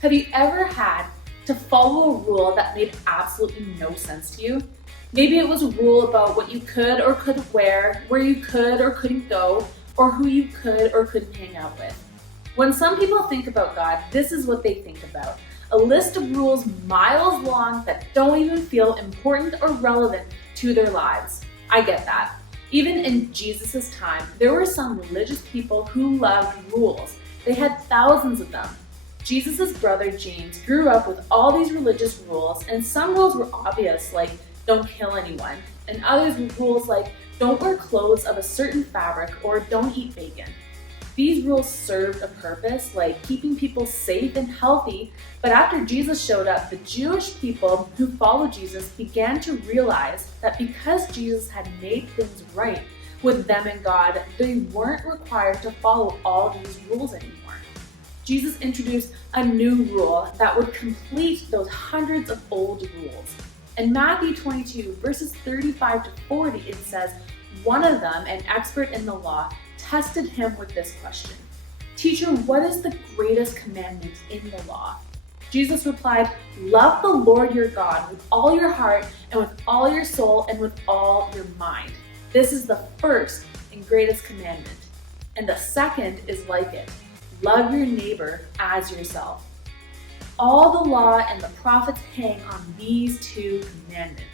Have you ever had to follow a rule that made absolutely no sense to you? Maybe it was a rule about what you could or couldn't wear, where you could or couldn't go, or who you could or couldn't hang out with. When some people think about God, this is what they think about: a list of rules miles long that don't even feel important or relevant to their lives. I get that. Even in Jesus' time, there were some religious people who loved rules. They had thousands of them. Jesus' brother James grew up with all these religious rules, and some rules were obvious, like don't kill anyone, and others were rules like don't wear clothes of a certain fabric or don't eat bacon. These rules served a purpose, like keeping people safe and healthy, but after Jesus showed up, the Jewish people who followed Jesus began to realize that because Jesus had made things right with them and God, they weren't required to follow all these rules anymore. Jesus introduced a new rule that would complete those hundreds of old rules. In Matthew 22, verses 35 to 40, it says, "One of them, an expert in the law, tested him with this question: 'Teacher, what is the greatest commandment in the law?' Jesus replied, 'Love the Lord your God with all your heart and with all your soul and with all your mind. This is the first and greatest commandment. And the second is like it: love your neighbor as yourself. All the law and the prophets hang on these two commandments.'"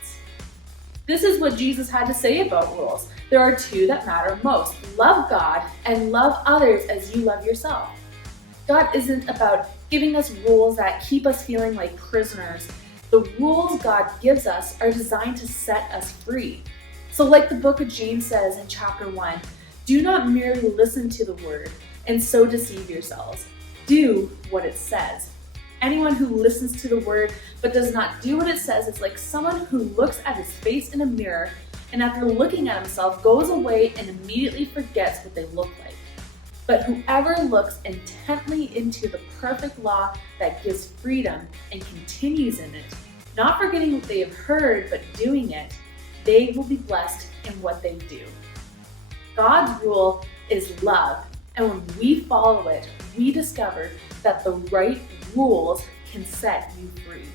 This is what Jesus had to say about rules. There are two that matter most: love God and love others as you love yourself. God isn't about giving us rules that keep us feeling like prisoners. The rules God gives us are designed to set us free. So like the book of James says in chapter 1, do not merely listen to the word and so deceive yourselves. Do what it says. Anyone who listens to the word but does not do what it says is like someone who looks at his face in a mirror and after looking at himself goes away and immediately forgets what they look like. But whoever looks intently into the perfect law that gives freedom and continues in it, not forgetting what they have heard but doing it, they will be blessed in what they do. God's rule is love, and when we follow it, we discover that the right rules can set you free.